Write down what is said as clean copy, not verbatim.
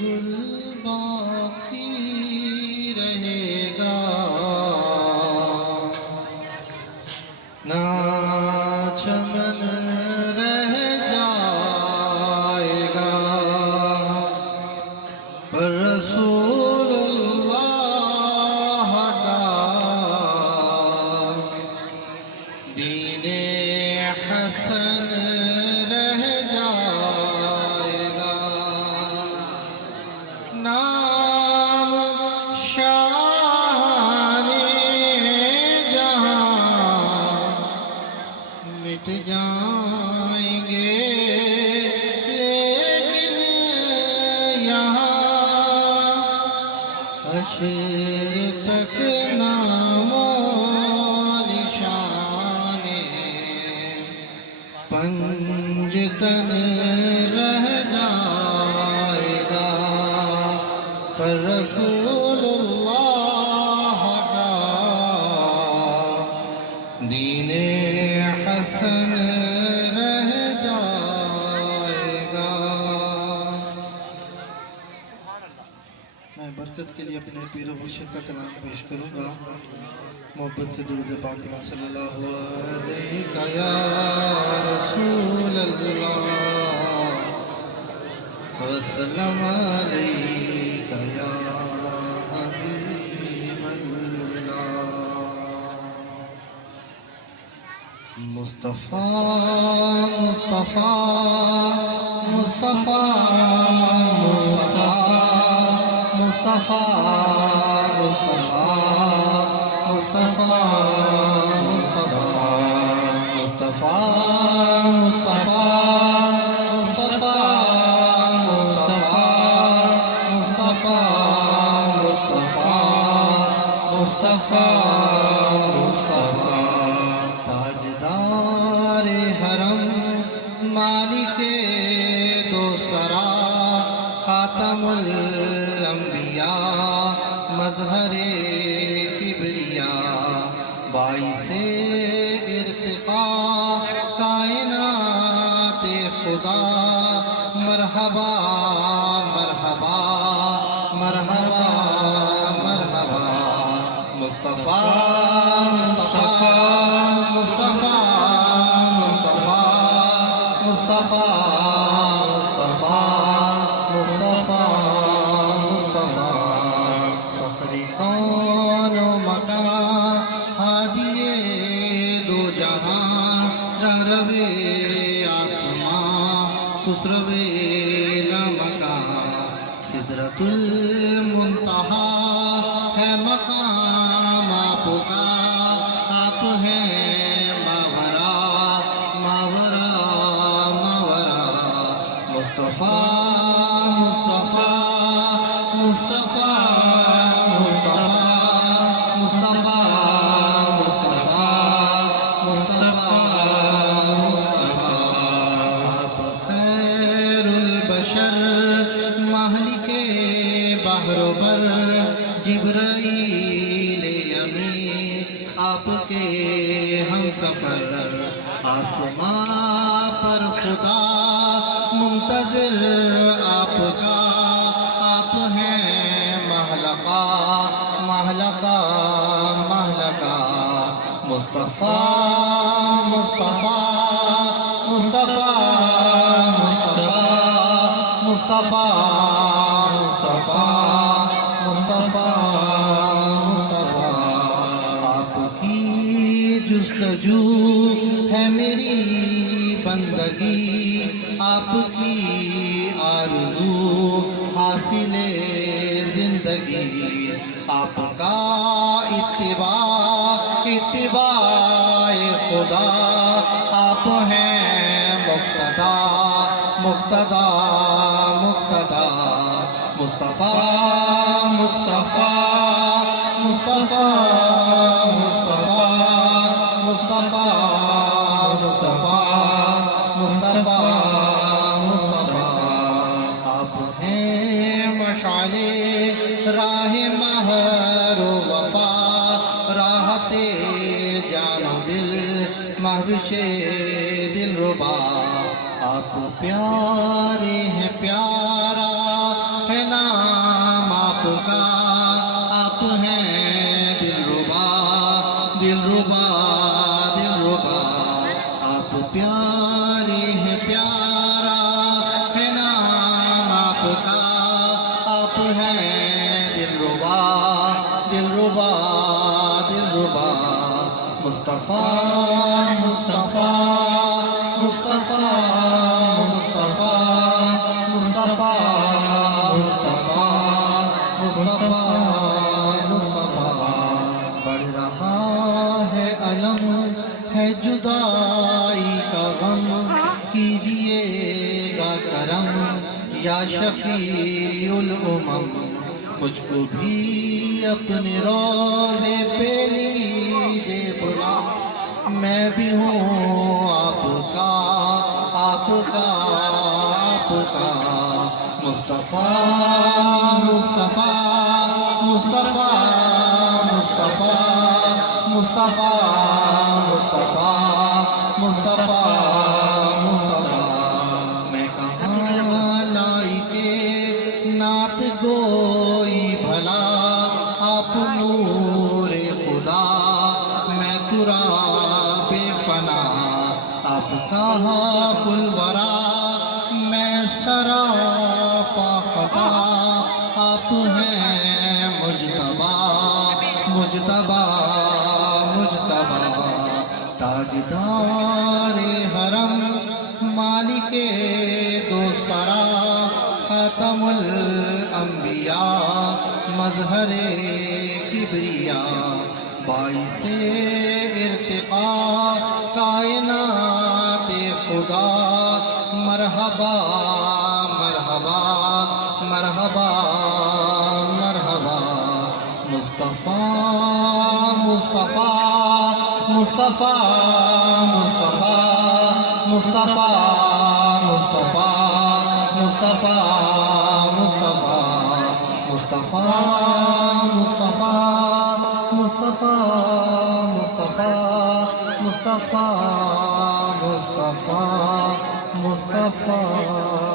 گل باقی رہے گا نہ چمن رہ جائے گا، پر رسول اللہ کا دین حسن رہ جائے گا، نام شاہان جہاں مٹ جائیں گے، لیکن یہاں حشر تک نام و نشان پنجتن رہ جائے گا، پر رسول اللہ کا دین حسن رہ جائے گا۔ میں برکت کے لیے اپنے پیر و مرشد کا کلام پیش کروں گا، محبت سے درود پاک صلی اللہ علیہ یا رسول اللہ وسلم علیک یا حبیب اللہ۔ مصطفیٰ مصطفیٰ مصطفیٰ مصطفیٰ مصطفیٰ مصطفیٰ مصطفیٰ تاجدار حرم مالک دو سرا خاتم الانبیاء مظہر کبریا، باعث ارتقاء کائنات خدا، مرحبا مرحبا مرحبا مرحبا، مصطفیٰ مصطفیٰ مصطفیٰ مصطفیٰ مصطفیٰ مصطفیٰ مصطفیٰ، فخر کون و مکان ہادیے دو جہاں، رہروے آسمان خسروے لامکان، سدرۃ المنتہا ہے مقام آپ کا، آپ ہیں ماورا ماورا ماورا، مصطفیٰ مصطفیٰ مصطفیٰ مصطفیٰ مصطفیٰ مصطفیٰ مصطفیٰ، آپ خیر البشر مہلک بحر و بر، جبرائیل امین آپ کے ہم سفر، آسماں پر خدا منتظر آپ کا، آپ ہیں محلقہ محلقہ محلقہ، مصطفیٰ مصطفیٰ مصطفیٰ مصطفیٰ مصطفیٰ مصطفیٰ مصطفیٰ، آپ کی جستجو ہے میری بندگی، آپ کی آرزو حاصل زندگی، آپ کا اتباع اتباع خدا، آپ ہیں مقتدا مقتدا مقتدا، مصطفیٰ مصطفیٰ مصطفیٰ مصطفیٰ مصطفیٰ مصطفیٰ مصطفیٰ، آپ ہیں مشعل راہ مہر و وفا، راحت جان و دل مہوش دلربا، آپ پیارے ہیں پیارا ہے مصطفیٰ مصطفیٰ مصطفیٰ مصطفیٰ مصطفیٰ مصطفیٰ مصطفیٰ مصطفیٰ بڑھ رہا ہے علم ہے جدائی کا غم کیجئے گا کرم یا شفیع الامم مجھ کو بھی اپنے روضے پہ لیجئے بلا میں بھی ہوں آپ کا آپ کا آپ کا مصطفیٰ مصطفیٰ مصطفیٰ مصطفیٰ مصطفیٰ مصطفیٰ مصطفیٰ مصطفیٰ میں کہاں لائی کے نعت گوئی بھلا آپ نور خدا میں تراب فنا آپ کا فل ورا میں سراپا خطا آپ ہیں مجتبی مجتبی مجتبی تاجدار حرم مالک دو سرا خاتم الانبیاء مظہر کبریاء باعث ارتقاء کائنات خدا مرحبا مرحبا مرحبا مرحبا مصطفیٰ مصطفیٰ مصطفیٰ مصطفیٰ مصطفیٰ مصطفیٰ مصطفیٰ مصطفیٰ مصطفیٰ مصطفیٰ مصطفیٰ مصطفیٰ مصطفیٰ مصطفیٰ مصطفیٰ